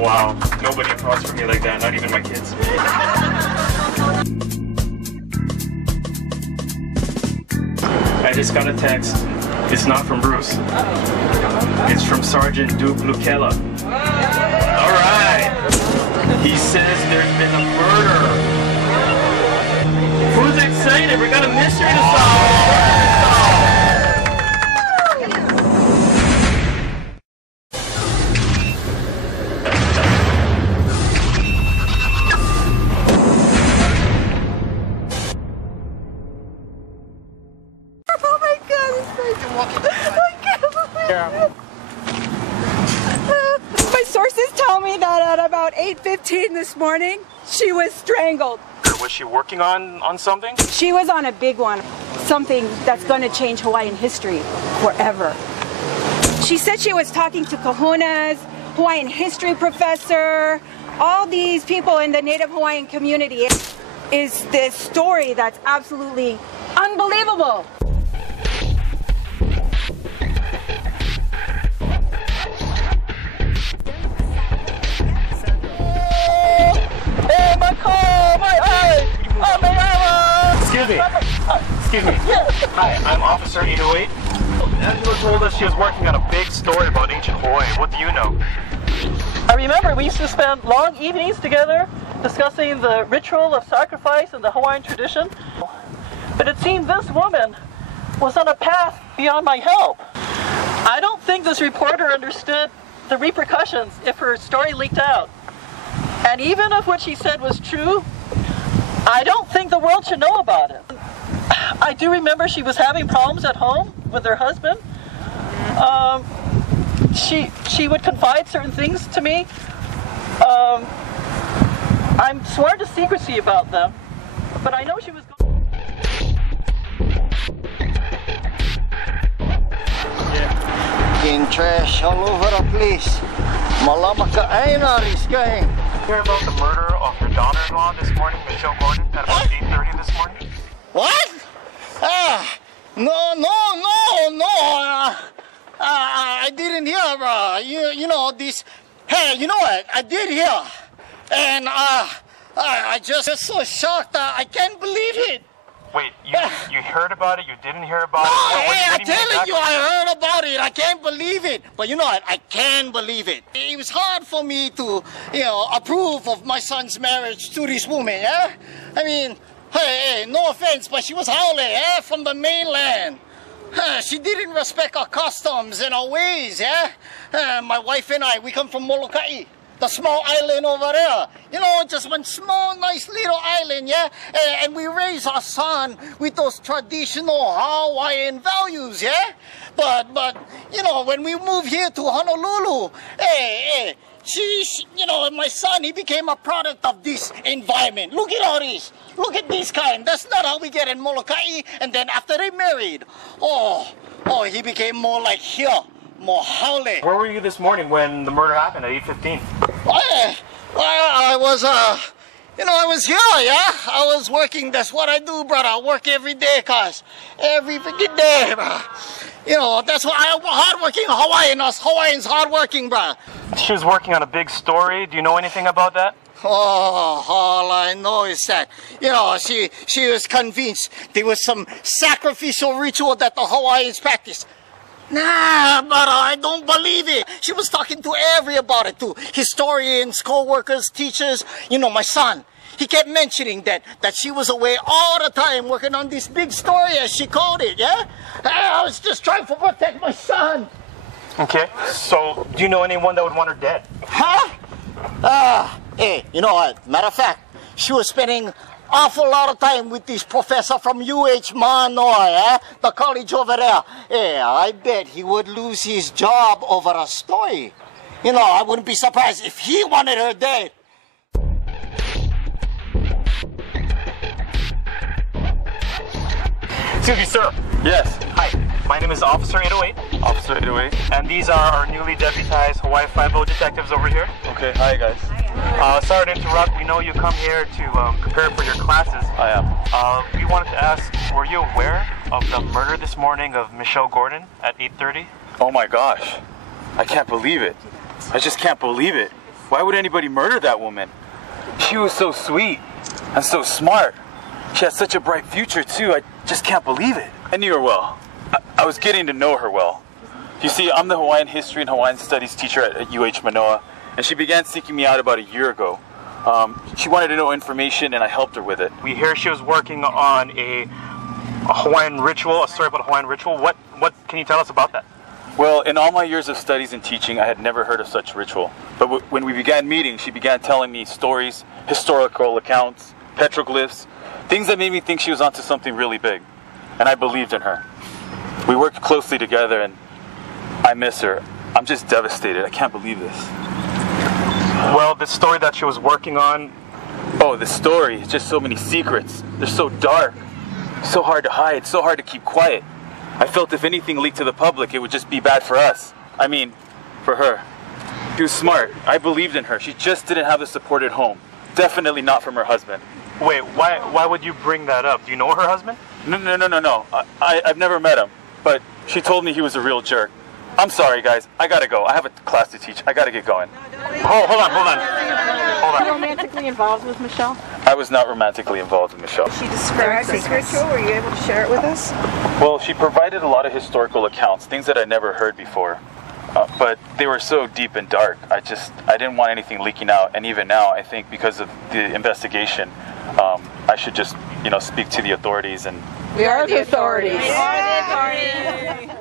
Wow, nobody applauds for me like that, not even my kids. I just got a text. It's not from Bruce. It's from Sergeant Duke Lukela. Alright! He says there's been a murder. Who's excited? We got a mystery to solve! My sources tell me that at about 8:15 this morning, she was strangled. Was she working on something? She was on a big one, something that's going to change Hawaiian history forever. She said she was talking to kahunas, Hawaiian history professor, all these people in the Native Hawaiian community. Is this story that's absolutely unbelievable. Excuse me. Hi, I'm Officer 808. Angela told us she was working on a big story about ancient Hawaii. What do you know? I remember we used to spend long evenings together discussing the ritual of sacrifice and the Hawaiian tradition. But it seemed this woman was on a path beyond my help. I don't think this reporter understood the repercussions if her story leaked out. And even if what she said was true, I don't think the world should know about it. I do remember she was having problems at home with her husband. She would confide certain things to me. I'm sworn to secrecy about them, but I know she was in trash all over the place. Malama ka aina risking. Hear about the murder of your daughter-in-law this morning, Michelle Gordon, at about 8:30 this morning? What? No. I didn't hear, bro. You know this. Hey, you know what? I did hear, and I just so shocked. I can't believe it. Wait, you heard about it? You didn't hear about it? No, hey, I'm telling you, I heard about it. I can't believe it. But you know what? I can believe it. It was hard for me to, approve of my son's marriage to this woman, yeah? I mean, hey, no offense, but she was haole, yeah, from the mainland. She didn't respect our customs and our ways, yeah? My wife and I, we come from Molokai, the small island over there. You know, just one small, nice little island, yeah? And we raise our son with those traditional Hawaiian values, yeah? But when we moved here to Honolulu, my son, he became a product of this environment. Look at all this. Look at this kind. That's not how we get in Molokai. And then after they married, he became more like here, more haole. Where were you this morning when the murder happened at 8:15? I was here, yeah? I was working. That's what I do, brother. I work every day, cuz. Every freaking day, bro. That's why I'm hardworking Hawaiian. Us Hawaiians hardworking, bro. She was working on a big story. Do you know anything about that? All I know is that, she was convinced there was some sacrificial ritual that the Hawaiians practice. Nah, but I don't believe it. She was talking to everybody about it, to historians, co-workers, teachers. My son, he kept mentioning that she was away all the time working on this big story, as she called it, yeah? I was just trying to protect my son. Okay, so do you know anyone that would want her dead? Huh? Hey, you know what? Matter of fact, she was spending awful lot of time with this professor from UH Manoa, the college over there. Hey, I bet he would lose his job over a story. I wouldn't be surprised if he wanted her dead. Excuse me, sir. Yes. Hi, my name is Officer 808. Officer 808. And these are our newly deputized Hawaii Five-0 detectives over here. Okay, hi guys. Sorry to interrupt. We know you come here to prepare for your classes. I am. We wanted to ask, were you aware of the murder this morning of Michelle Gordon at 8:30? Oh my gosh. I can't believe it. I just can't believe it. Why would anybody murder that woman? She was so sweet and so smart. She had such a bright future too. I just can't believe it. I knew her well. I was getting to know her well. You see, I'm the Hawaiian History and Hawaiian Studies teacher at UH Manoa, and she began seeking me out about a year ago. She wanted to know information, and I helped her with it. We hear she was working on a Hawaiian ritual, a story about a Hawaiian ritual. What can you tell us about that? Well, in all my years of studies and teaching, I had never heard of such ritual. But when we began meeting, she began telling me stories, historical accounts, petroglyphs, things that made me think she was onto something really big. And I believed in her. We worked closely together, and I miss her. I'm just devastated. I can't believe this. Well, the story that she was working on... Oh, the story. It's just so many secrets. They're so dark. So hard to hide. So hard to keep quiet. I felt if anything leaked to the public, it would just be bad for us. I mean, for her. She was smart. I believed in her. She just didn't have the support at home. Definitely not from her husband. Wait, why would you bring that up? Do you know her husband? No. I've never met him. But she told me he was a real jerk. I'm sorry, guys. I gotta go. I have a class to teach. I gotta get going. Hold on. Were you romantically involved with Michelle? I was not romantically involved with Michelle. She described this ritual. Were you able to share it with us? Well, she provided a lot of historical accounts, things that I'd never heard before. But they were so deep and dark. I didn't want anything leaking out. And even now, I think because of the investigation, I should just, speak to the authorities. And We are the authorities. We are the authorities.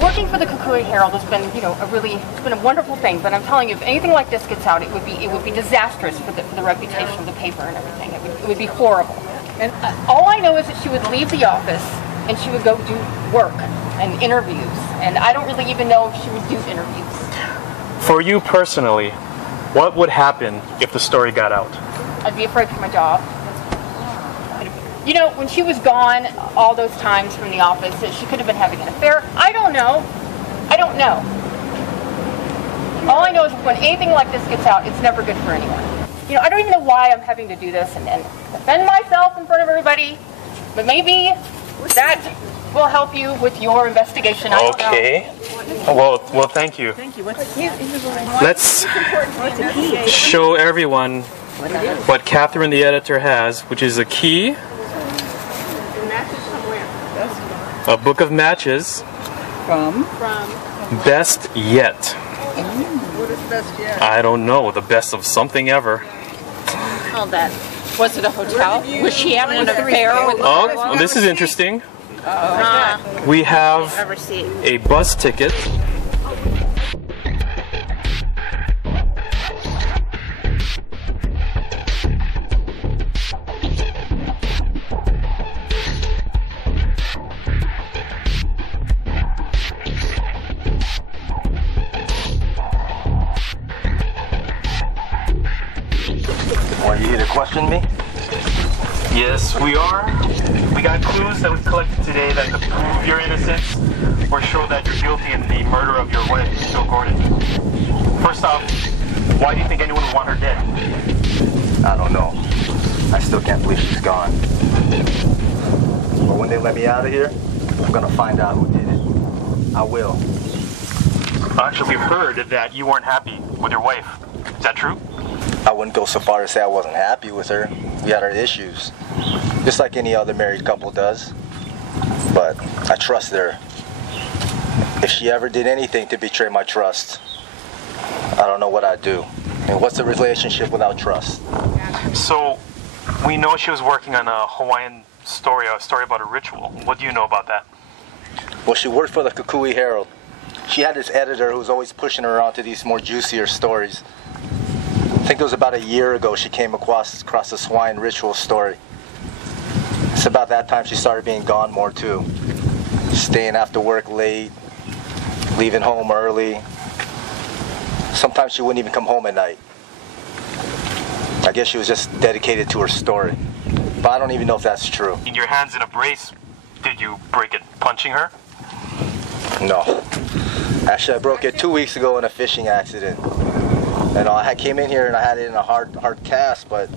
Working for the Kukui Herald has been, it's been a wonderful thing. But I'm telling you, if anything like this gets out, it would be disastrous for the reputation of the paper and everything. It would be horrible. And all I know is that she would leave the office and she would go do work and interviews. And I don't really even know if she would do interviews. For you personally, what would happen if the story got out? I'd be afraid for my job. When she was gone all those times from the office, she could have been having an affair. I don't know. All I know is when anything like this gets out, it's never good for anyone. I don't even know why I'm having to do this and defend myself in front of everybody, but maybe that will help you with your investigation. I don't know. Well, thank you. Let's show everyone what Catherine, the editor, has, which is a key, a book of matches, From? Best Yet. What is best yet? I don't know, the best of something ever. All that. Was it a hotel? Was she having an affair with Oh, this is interesting. We have a bus ticket. Are you here to question me? Yes, we are. We got clues that we collected today that could prove your innocence or show that you're guilty in the murder of your wife, Jill Gordon. First off, why do you think anyone would want her dead? I don't know. I still can't believe she's gone. But when they let me out of here, I'm gonna find out who did it. I will. Actually, we've heard that you weren't happy with your wife. Is that true? I wouldn't go so far to say I wasn't happy with her. We had our issues, just like any other married couple does. But I trusted her. If she ever did anything to betray my trust, I don't know what I'd do. I mean, what's a relationship without trust? So, we know she was working on a Hawaiian story, a story about a ritual. What do you know about that? Well, she worked for the Kukui Herald. She had this editor who was always pushing her onto these more juicier stories. I think it was about a year ago she came across this Hawaiian ritual story. It's about that time she started being gone more too. Staying after work late, leaving home early. Sometimes she wouldn't even come home at night. I guess she was just dedicated to her story. But I don't even know if that's true. In your hands in a brace, did you break it punching her? No. Actually, I broke it 2 weeks ago in a fishing accident. And I came in here and I had it in a hard cast, but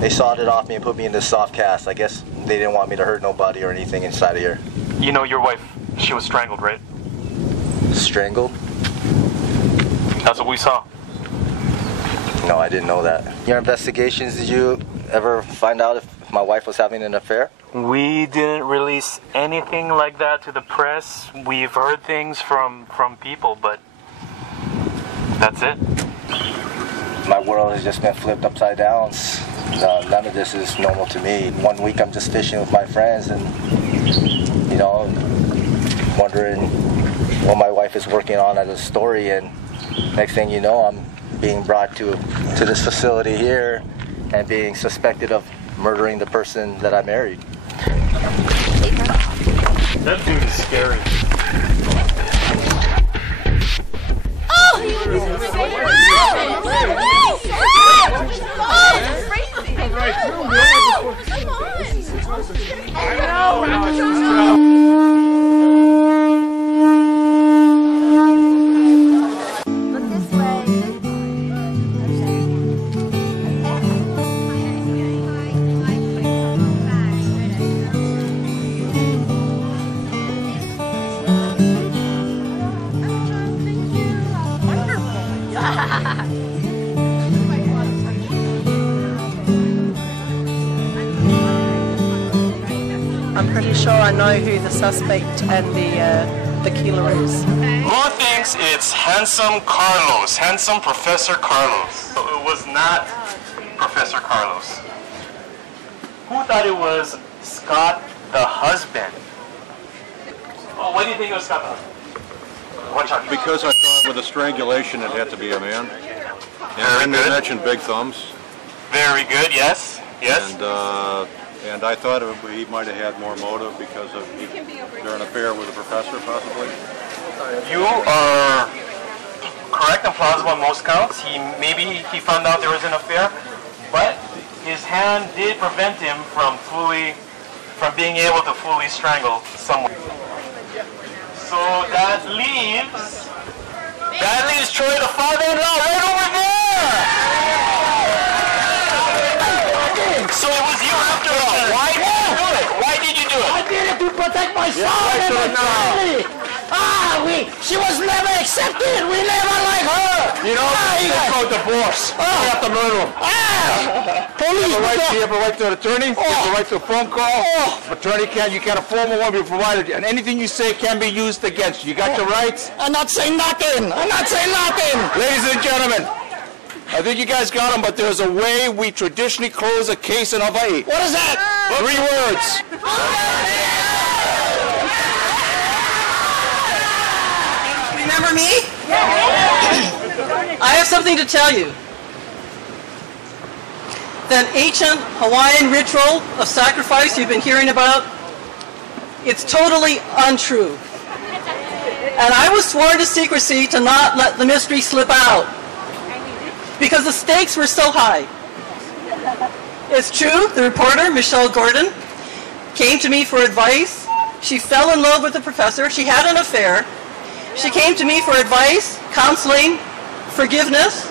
they sawed it off me and put me in this soft cast. I guess they didn't want me to hurt nobody or anything inside of here. You know your wife, she was strangled, right? Strangled? That's what we saw. No, I didn't know that. Your investigations, did you ever find out if my wife was having an affair? We didn't release anything like that to the press. We've heard things from people, but that's it. My world has just been flipped upside down. None of this is normal to me. 1 week I'm just fishing with my friends and, you know, wondering what my wife is working on as a story, and next thing you know, I'm being brought to this facility here and being suspected of murdering the person that I married. That dude is scary. I'm pretty sure I know who the suspect and the killer is. Who thinks it's handsome Carlos, handsome Professor Carlos? It was not Professor Carlos. Who thought it was Scott the husband? Oh, why do you think it was Scott the husband? Because I thought with a strangulation it had to be a man. And they mentioned big thumbs. Very good, yes, yes. And I thought he might have had more motive because of their affair with a professor, possibly. You are correct and plausible on most counts. Maybe he found out there was an affair, but his hand did prevent him from being able to fully strangle someone. So that leaves Troy, the father-in-law, right over there. So it was you after all. Why did you do it? Why did you do it? I did it to protect my son and my family. She was never accepted. We never like her. You know, you go divorce. You have to murder him. Police. You have a right to an attorney. You have a right to a phone call. Attorney you can't, a formal one be provided, and anything you say can be used against you. You got your rights? I'm not saying nothing. I'm not saying nothing. Ladies and gentlemen, I think you guys got them, but there's a way we traditionally close a case in Hawaii. What is that? 3 words. Remember me? I have something to tell you. That ancient Hawaiian ritual of sacrifice you've been hearing about, it's totally untrue. And I was sworn to secrecy to not let the mystery slip out, because the stakes were so high. It's true, the reporter, Michelle Gordon, came to me for advice. She fell in love with the professor. She had an affair. She came to me for advice, counseling, forgiveness.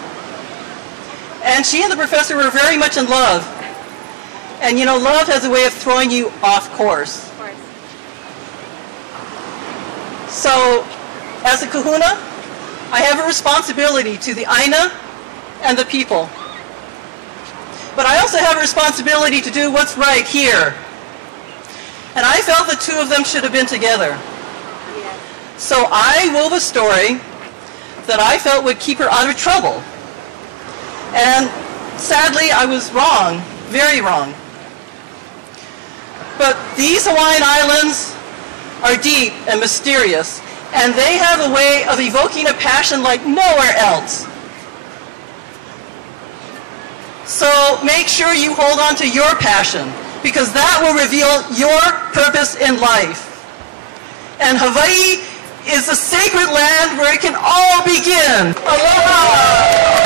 And she and the professor were very much in love. And you know, love has a way of throwing you off course. So, as a kahuna, I have a responsibility to the Aina and the people. But I also have a responsibility to do what's right here. And I felt the two of them should have been together. So I wove a story that I felt would keep her out of trouble. And sadly, I was wrong, very wrong. But these Hawaiian islands are deep and mysterious, and they have a way of evoking a passion like nowhere else. So make sure you hold on to your passion, because that will reveal your purpose in life. And Hawaii is a sacred land where it can all begin. Aloha!